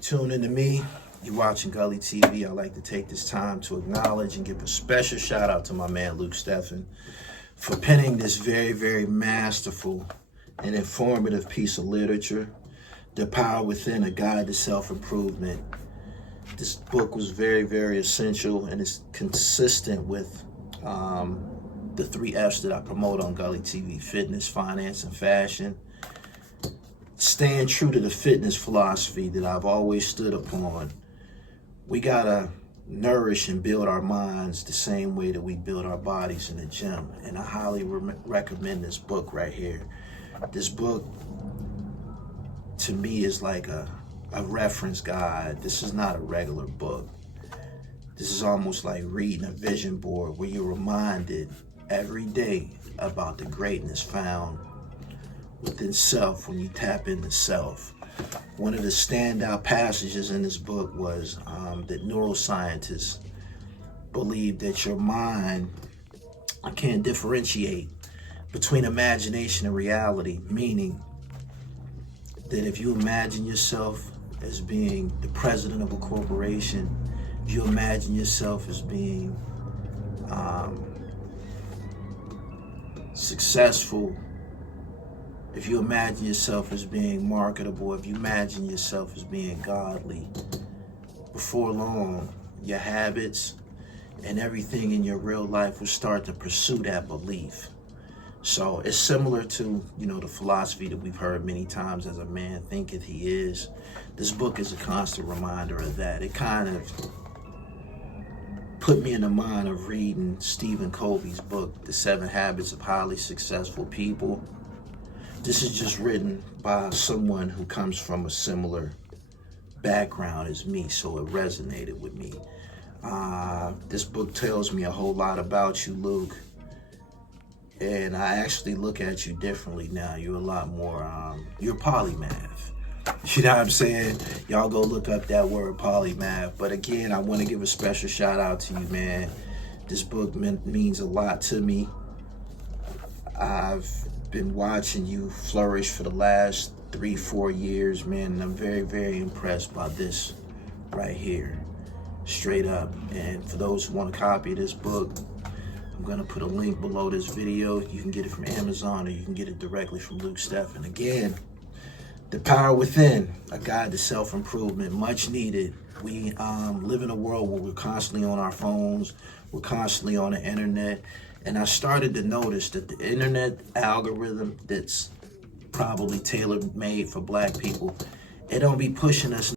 Tune in to me. You're watching Gully TV. I'd like to take this time to acknowledge and give a special shout out to my man Luke Steffen for penning this very, very masterful and informative piece of literature, The Power Within, A Guide to Self-Improvement. This book was very, very essential and is consistent with the 3 F's that I promote on Gully TV: fitness, finance, and fashion. Staying true to the fitness philosophy that I've always stood upon. We gotta nourish and build our minds the same way that we build our bodies in the gym. And I highly recommend this book right here. This book, to me, is like a reference guide. This is not a regular book. This is almost like reading a vision board where you're reminded every day about the greatness found within self when you tap into self. One of the standout passages in this book was that neuroscientists believe that your mind can't differentiate between imagination and reality, meaning that if you imagine yourself as being the president of a corporation, if you imagine yourself as being successful, if you imagine yourself as being marketable, if you imagine yourself as being godly, before long, your habits and everything in your real life will start to pursue that belief. So it's similar to, the philosophy that we've heard many times: as a man thinketh he is. This book is a constant reminder of that. It kind of put me in the mind of reading Stephen Covey's book, The 7 Habits of Highly Successful People. This is just written by someone who comes from a similar background as me, so it resonated with me. This book tells me a whole lot about you, Luke, and I actually look at you differently now. You're a lot more, you're polymath. You know what I'm saying? Y'all go look up that word, polymath. But again, I want to give a special shout out to you, man. This book means a lot to me. I've been watching you flourish for the last 3-4 years, man, and I'm very, very impressed by this right here, straight up. And for those who want a copy of this book, I'm gonna put a link below this video. You can get it from Amazon, or you can get it directly from Luke Steffen. Again, The Power Within, A Guide to Self-Improvement, much needed. We live in a world where we're constantly on our phones, we're constantly on the internet. And I started to notice that the internet algorithm that's probably tailor-made for Black people, it don't be pushing us